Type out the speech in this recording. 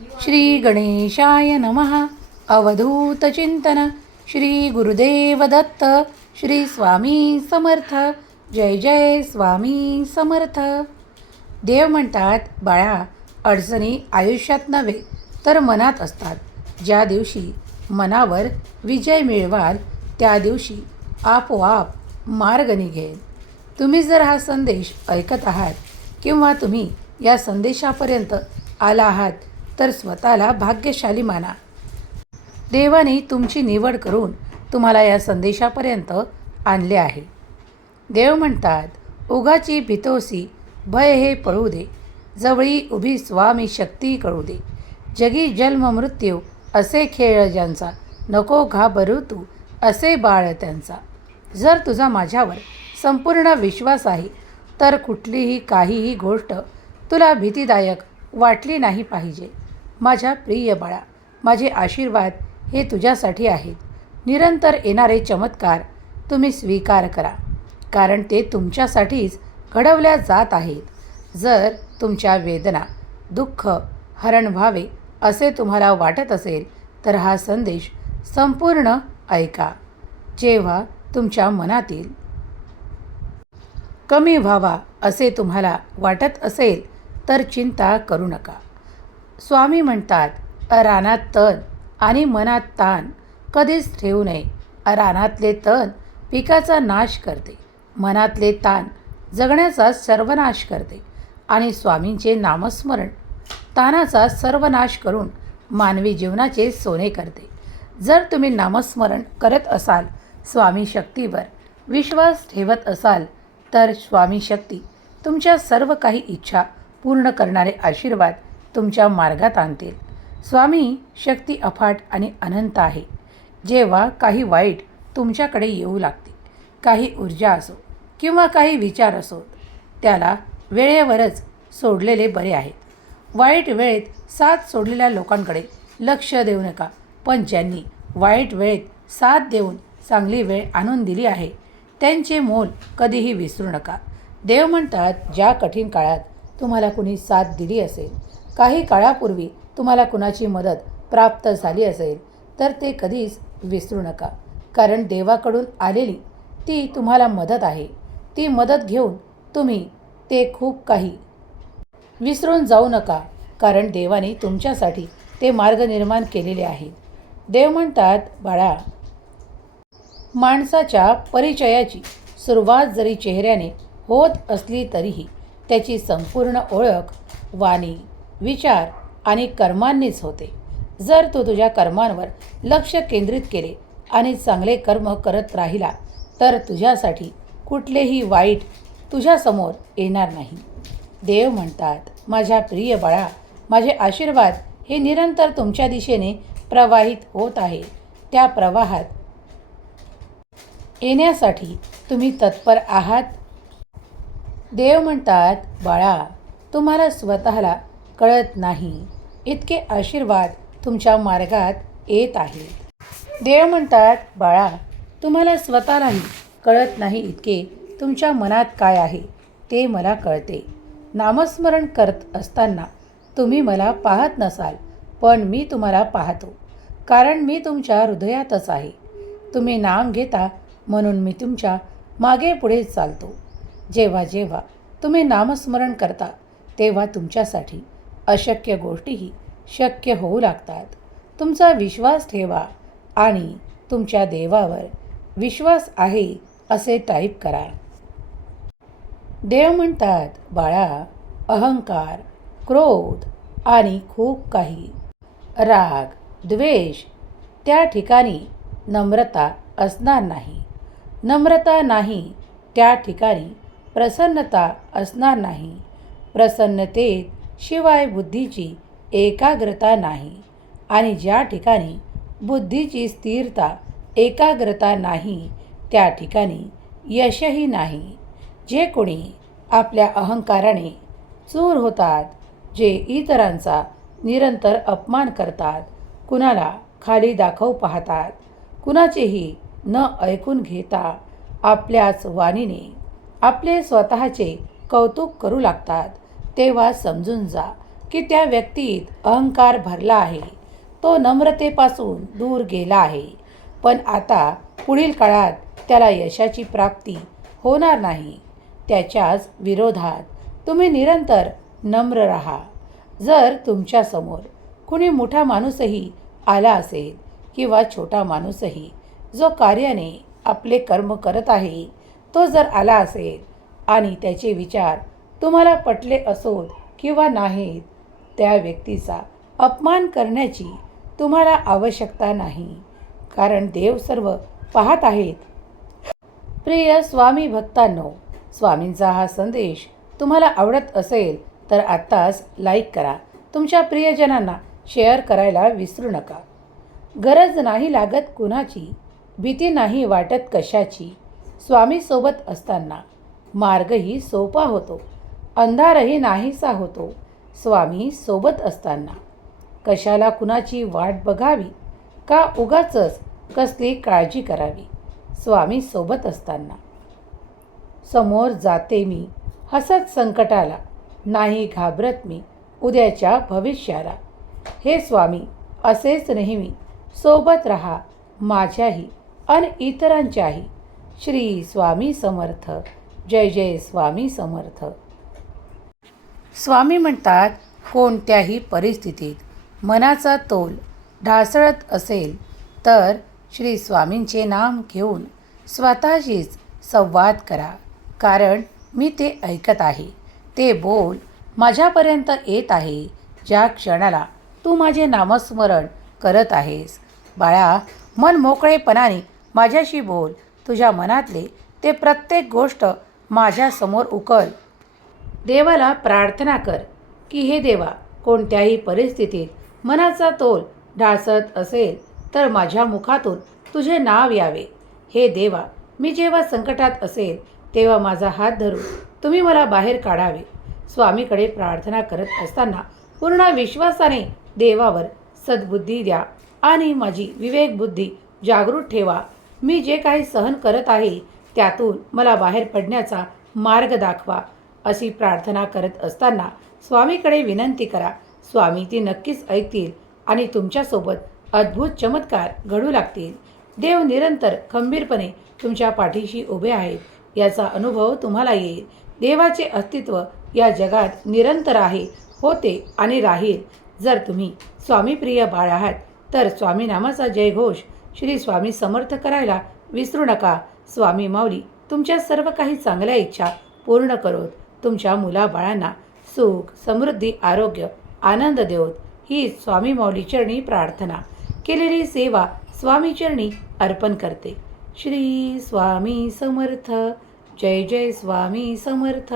श्री गणेशाय नमः अवधूतचिंतन श्री गुरुदेव दत्त श्री स्वामी समर्थ. जय जय स्वामी समर्थ. देव म्हणतात बाळा अडचणी आयुष्यात नव्हे तर मनात असतात. ज्या दिवशी मनावर विजय मिळवाल त्या दिवशी आपोआप मार्ग निघेल. तुम्ही जर हा संदेश ऐकत आहात किंवा तुम्ही या संदेशापर्यंत आला आहात तर स्वतःला भाग्यशाली माना. देवाने तुमची निवड करून तुम्हाला या संदेशापर्यंत आणले आहे. देव म्हणतात उगाची भितोसी भय हे पळू दे. जवळी उभी स्वामी शक्ती कळू दे. जगी जन्म मृत्यू असे खेळ ज्यांचा. नको घाबरू तू असे बाळ त्यांचा. जर तुझा माझ्यावर संपूर्ण विश्वास आहे तर कुठलीही काहीही गोष्ट तुला भीतीदायक वाटली नाही पाहिजे. माझ्या प्रिय बाळा माझे आशीर्वाद हे तुझ्यासाठी आहेत. निरंतर येणारे चमत्कार तुम्ही स्वीकार करा कारण ते तुमच्यासाठीच घडवल्या जात आहेत. जर तुमच्या वेदना दुःख हरण व्हावे असे तुम्हाला वाटत असेल तर हा संदेश संपूर्ण ऐका. जेव्हा तुमच्या मनातील कमी व्हावा असे तुम्हाला वाटत असेल तर चिंता करू नका. स्वामी म्हणतात रानात तण आणि मनात ताण कधीच ठेवू नये. रानातले तण पिकाचा नाश करते. मनातले ताण जगण्याचा सर्वनाश करते आणि स्वामींचे नामस्मरण तानाचा सर्वनाश करून मानवी जीवनाचे सोने करते. जर तुम्ही नामस्मरण करत असाल स्वामी शक्तीवर विश्वास ठेवत असाल तर स्वामी शक्ती तुमच्या सर्व काही इच्छा पूर्ण करणारे आशीर्वाद तुमच्या मार्गात आणतील. स्वामी शक्ती अफाट आणि अनंत आहे. जेव्हा काही वाईट तुमच्याकडे येऊ लागते काही ऊर्जा असो किंवा काही विचार असो त्याला वेळेवरच सोडलेले बरे आहेत. वाईट वेळेत साथ सोडलेल्या लोकांकडे लक्ष देऊ नका पण ज्यांनी वाईट वेळेत साथ देऊन चांगली वेळ आणून दिली आहे त्यांचे मोल कधीही विसरू नका. देव म्हणतात ज्या कठीण काळात तुम्हाला कुणी साथ दिली असेल काही काळापूर्वी तुम्हाला कुणाची मदत प्राप्त झाली असेल तर ते कधीच विसरू नका. कारण देवाकडून आलेली ती तुम्हाला मदत आहे. ती मदत घेऊन तुम्ही ते खूप काही विसरून जाऊ नका कारण देवाने तुमच्यासाठी ते मार्ग निर्माण केलेले आहेत. देव म्हणतात बाळा माणसाच्या परिचयाची सुरुवात जरी चेहऱ्याने होत असली तरीही त्याची संपूर्ण ओळख वाणी विचार आणि कर्मांनीच होते. जर तू तुझ्या कर्मांवर लक्ष केंद्रित केले आणि चांगले कर्म करत राहिला तर तुझ्यासाठी कुठलेही वाईट तुझ्यासमोर येणार नाही. देव म्हणतात माझ्या प्रिय बाळा माझे आशीर्वाद हे निरंतर तुमच्या दिशेने प्रवाहित होत आहे. त्या प्रवाहात येण्यासाठी तुम्ही तत्पर आहात. देव म्हणतात बाळा तुम्हाला स्वतःला कळत नाही. इतके आशीर्वाद तुमच्या मार्गात येत आहेत. देव म्हणतात बाळा तुम्हाला स्वतःलाही कळत नाही इतके तुमच्या मनात काय आहे. ते मला कळते. नामस्मरण करत असताना तुम्ही मला पाहत नसाल पण मी तुम्हाला पाहतो. कारण मी तुमच्या हृदयातच आहे. तुम्ही नाम घेता म्हणून मी तुमच्या मागे पुढे चालतो. जेव्हा जेव्हा तुम्ही नामस्मरण करता तेव्हा तुमच्यासाठी अशक्य गोष्टीही शक्य होऊ लागतात. तुमचा विश्वास ठेवा आणि तुमच्या देवावर विश्वास आहे असे टाईप करा. देव म्हणतात बाळा अहंकार क्रोध आणि खूप काही राग द्वेष त्या ठिकाणी नम्रता असणार नाही. नम्रता नाही त्या ठिकाणी प्रसन्नता असणार नाही. प्रसन्नतेत शिवाय बुद्धीची एकाग्रता नाही आणि ज्या ठिकाणी बुद्धीची स्थिरता एकाग्रता नाही त्या ठिकाणी यशही नाही. जे कोणी आपल्या अहंकाराने चूर होतात जे इतरांचा निरंतर अपमान करतात कुणाला खाली दाखव पाहतात कुणाचेही न ऐकून घेता आपल्याच वाणीने आपले स्वतःचे कौतुक करू लागतात तेव्हा समजून जा की त्या व्यक्तीत अहंकार भरला आहे. तो नम्रतेपासून दूर गेला आहे. पण आता पुढील काळात त्याला यशाची प्राप्ती होणार नाही. त्याच्याच विरोधात तुम्ही निरंतर नम्र राहा. जर तुमच्यासमोर कुणी मोठा माणूसही आला असेल किंवा छोटा माणूसही जो कार्याने आपले कर्म करत आहे तो जर आला असेल आणि त्याचे विचार तुम्हाला पटले असोत किंवा नाहीत त्या व्यक्तीचा अपमान करण्याची तुम्हाला आवश्यकता नाही. कारण देव सर्व पाहत आहेत. प्रिय स्वामी भक्तांनो स्वामींचा हा संदेश तुम्हाला आवडत असेल तर आत्ताच लाईक करा. तुमच्या प्रियजनांना शेअर करायला विसरू नका. गरज नाही लागत कुणाची भीती नाही वाटत कशाची. स्वामीसोबत असताना मार्गही सोपा होतो. अंधारही नाहीसा होतो. स्वामी सोबत असताना. कशाला कुणाची वाट बघावी? का उगाचच कसली काळजी करावी? स्वामी सोबत असताना. समोर जाते मी. हसत संकटाला. नाही घाबरत मी. उद्याच्या भविष्याला. हे स्वामी असेच नेहमी. सोबत रहा. माझ्याही अन इतरांच्याही. श्री स्वामी समर्थ. जय जय स्वामी समर्थ. स्वामी म्हणतात कोणत्याही परिस्थितीत मनाचा तोल ढासळत असेल तर श्री स्वामींचे नाम घेऊन स्वतःशीच संवाद करा. कारण मी ते ऐकत आहे. ते बोल माझ्यापर्यंत येत आहे. ज्या क्षणाला तू माझे नामस्मरण करत आहेस. बाळा मन मोकळेपणाने माझ्याशी बोल. तुझ्या मनातले ते प्रत्येक गोष्ट माझ्यासमोर उकल. देवाला प्रार्थना कर की हे देवा कोणत्याही परिस्थितीत मनाचा तोल ढासत असेल तर माझ्या मुखातून तुझे नाव यावे. हे देवा मी जेव्हा संकटात असेल तेव्हा माझा हात धरून तुम्ही मला बाहेर काढावे. स्वामीकडे प्रार्थना करत असताना पूर्ण विश्वासाने देवावर सद्बुद्धी द्या आणि माझी विवेकबुद्धी जागृत ठेवा. मी जे काही सहन करत आहे त्यातून मला बाहेर पडण्याचा मार्ग दाखवा. अशी प्रार्थना करत असताना स्वामीकडे विनंती करा. स्वामी ती नक्कीच ऐकतील आणि तुमच्यासोबत अद्भुत चमत्कार घडू लागतील. देव निरंतर खंबीरपणे तुमच्या पाठीशी उभे आहेत याचा अनुभव तुम्हाला येईल. देवाचे अस्तित्व या जगात निरंतर आहे होते आणि राहील. जर तुम्ही स्वामीप्रिय बाळ आहात तर स्वामी नामाचा जयघोष श्री स्वामी समर्थ करायला विसरू नका. स्वामी माऊली तुमच्या सर्व काही चांगल्या इच्छा पूर्ण करोत. तुमच्या मुलाबाळांना सुख समृद्धी आरोग्य आनंद देवत. ही स्वामी मौलीचरणी प्रार्थना. केलेली सेवा स्वामीचरणी अर्पण करते. श्री स्वामी समर्थ. जय जय स्वामी समर्थ.